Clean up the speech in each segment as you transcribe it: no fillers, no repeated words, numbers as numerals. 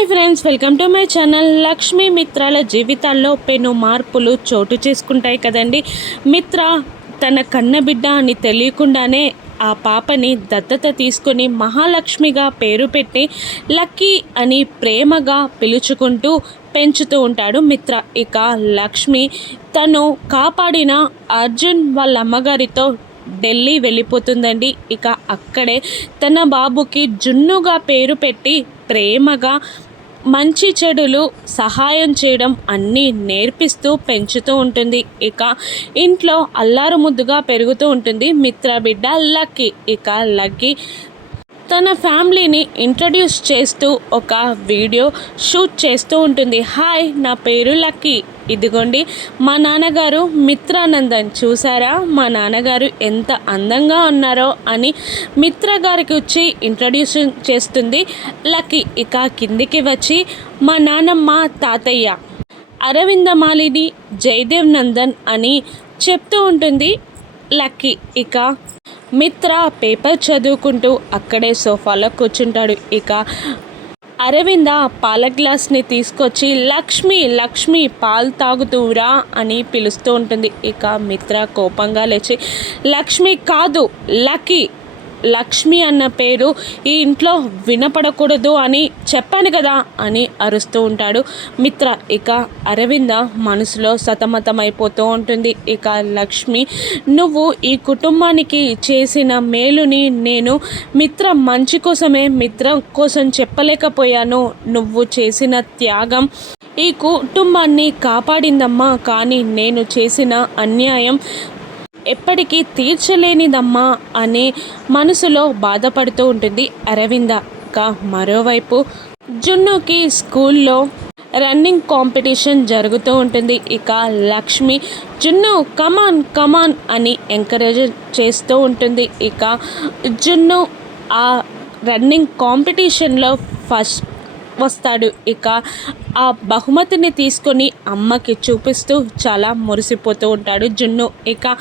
Hi friends, welcome to my channel. Lakshmi మిత్రాల జీవితాల్లో పెను మార్పులు చోటు చేసుకుంటాయి కదండి. మిత్ర తన కన్నబిడ్డ అని తెలియకుండానే ఆ పాపని దత్తత తీసుకొని మహాలక్ష్మిగా పేరు పెట్టి లక్కీ అని ప్రేమగా పిలుచుకుంటూ పెంచుతూ ఉంటాడు మిత్ర. ఇక లక్ష్మి తను కాపాడిన అర్జున్ వాళ్ళ అమ్మగారితో ఢిల్లీ వెళ్ళిపోతుందండి. ఇక అక్కడే తన బాబుకి జున్నుగా పేరు పెట్టి ప్రేమగా మంచి చెడులు సహాయం చేయడం అన్నీ నేర్పిస్తూ పెంచుతూ ఉంటుంది. ఇక ఇంట్లో అల్లారు ముద్దుగా పెరుగుతూ ఉంటుంది మిత్ర బిడ్డ లక్కీ. ఇక లక్కీ తన ఫ్యామిలీని ఇంట్రడ్యూస్ చేస్తూ ఒక వీడియో షూట్ చేస్తూ ఉంటుంది. హాయ్, నా పేరు లక్కీ, ఇదిగోండి మా నాన్నగారు మిత్రానందన్, చూసారా మా నాన్నగారు ఎంత అందంగా ఉన్నారో అని మిత్ర గారికి వచ్చి ఇంట్రడ్యూస్ చేస్తుంది లక్కీ. ఇక కిందికి వచ్చి మా నానమ్మ తాతయ్య అరవిందమాలిని జయదేవ్ నందన్ అని చెప్తూ ఉంటుంది లక్కీ. ఇక మిత్ర పేపర్ చదువుకుంటూ అక్కడే సోఫాలో కూర్చుంటాడు. ఇక అరవింద పాల గ్లాస్ని తీసుకొచ్చి లక్ష్మి లక్ష్మి పాలు తాగుతూరా అని పిలుస్తూ ఉంటుంది. ఇక మిత్ర కోపంగా లేచి లక్ష్మి కాదు లక్కీ, లక్ష్మి అన్న పేరు ఈ ఇంట్లో వినపడకూడదు అని చెప్పాను కదా అని అరుస్తూ ఉంటాడు మిత్ర. ఇక అరవింద మనసులో సతమతమైపోతూ ఉంటుంది. ఇక లక్ష్మి, నువ్వు ఈ కుటుంబానికి చేసిన మేలుని నేను మిత్ర మంచి కోసమే మిత్ర కోసం చెప్పలేకపోయాను. నువ్వు చేసిన త్యాగం ఈ కుటుంబాన్ని కాపాడిందమ్మా, కానీ నేను చేసిన అన్యాయం ఎప్పటికీ తీర్చలేనిదమ్మా అని మనసులో బాధపడుతూ ఉంటుంది అరవింద. ఇక మరోవైపు జున్నుకి స్కూల్లో రన్నింగ్ కాంపిటీషన్ జరుగుతూ ఉంటుంది. ఇక లక్ష్మి జున్ను కమాన్ కమాన్ అని ఎంకరేజ్ చేస్తూ ఉంటుంది. ఇక జున్ను ఆ రన్నింగ్ కాంపిటీషన్లో ఫస్ట్ వస్తాడు. ఇక ఆ బహుమతిని తీసుకొని అమ్మకి చూపిస్తూ చాలా మురిసిపోతూ ఉంటాడు జున్ను. ఇక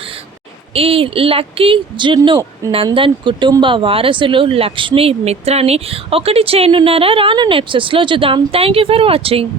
ఈ లక్కీ జున్ను నందన్ కుటుంబ వారసులు లక్ష్మి మిత్రాన్ని ఒకటి చేయనున్నారా? రానున్న ఎపిసోడ్స్లో చూద్దాం. Thank you for watching.